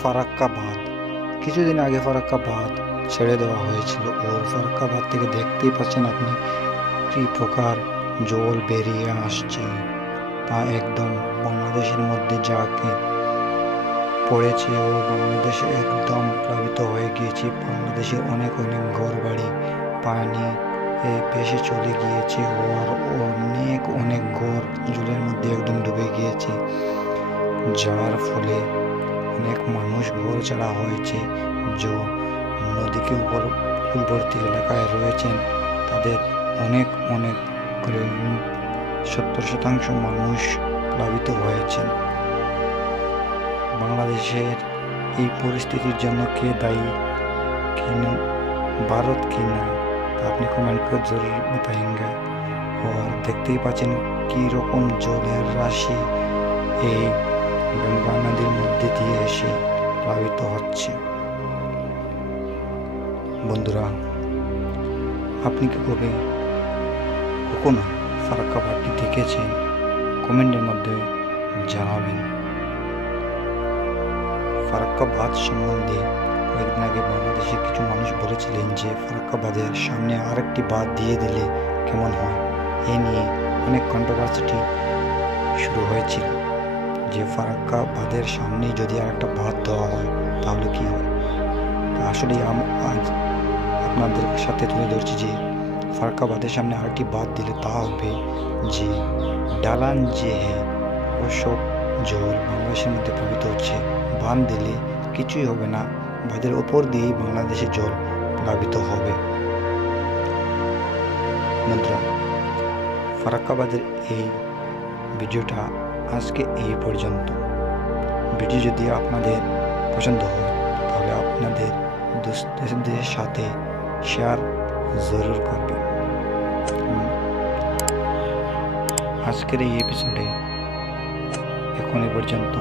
ফারাক্কা বাঁধ কিছুদিন আগে ফারাক্কা বাঁধ ছেড়ে দেওয়া হয়েছিল। ওর ফারাক্কা বাঁধ থেকে দেখতেই পাচ্ছেন আপনি কি প্রকার জল বেরিয়ে আসছে। তা একদম বাংলাদেশের মধ্যে যাকে পড়েছে ও বাংলাদেশে একদম প্লাবিত হয়ে গিয়েছে। বাংলাদেশের অনেক অনেক ঘর বাড়ি পানি ভেসে চলে গিয়েছে। ওর অনেক অনেক ঘর জলের মধ্যে একদম ডুবে গিয়েছে। যার ফলে অনেক মানুষ ঘর ছাড়া হয়েছে যে নদীকে উপর পূর্ববর্তী এলাকায় রয়েছেন তাদের অনেক অনেক করে সত্তর শতাংশ মানুষ প্লাবিত হয়েছেন বাংলাদেশের এই পরিস্থিতির জন্য কে দায়ী কি না ভারত কি না তা আপনি কমেন্ট করে জরুর बताएंगे और দেখতেই পাচ্ছেন কী রকম জলের রাশি এই গঙ্গা নদীর মধ্যে দিয়ে এসে প্লাবিত হচ্ছে। বন্ধুরা, আপনি কি কবে কখনো ফারাক্কা বাড়টি দেখেছেন? কমেন্টের মধ্যে জানাবেন। ফারাক্কা বাঁধ সম্বন্ধে কয়েকদিন আগে বাংলাদেশে কিছু মানুষ বলেছিলেন যে, ফারাক্কা বাঁধের সামনে আরেকটি বাঁধ দিয়ে দিলে কেমন হয়? এ নিয়ে অনেক কন্ট্রোভার্সিটি শুরু হয়েছিল। যে ফারাক্কা বাঁধের সামনেই যদি আরেকটা বাঁধ দেওয়া হয়, তাহলে কী হয় তা আসলে আম- আজ আপনাদের সাথে তুলে ধরছি যে ফারাক্কা বাঁধের সামনে আরেকটি বাঁধ দিলে তা হবে যে ডালান যে ওসব জল বাংলাদেশের মধ্যে প্রবাহিত হচ্ছে। বাঁধ দিলে কিছুই হবে না, বাঁধের ওপর দিয়েই বাংলাদেশের জল প্লাবিত হবে। বন্ধুরা ফারাক্কাবাদের এই ভিডিওটা আজকে এই পর্যন্ত। ভিডিও যদি আপনাদের পছন্দ হয় তাহলে আপনাদের দোস্তদের সাথে শেয়ার জরুর করবেন। উম, আজকের এই এপিসোডে এখন এ পর্যন্ত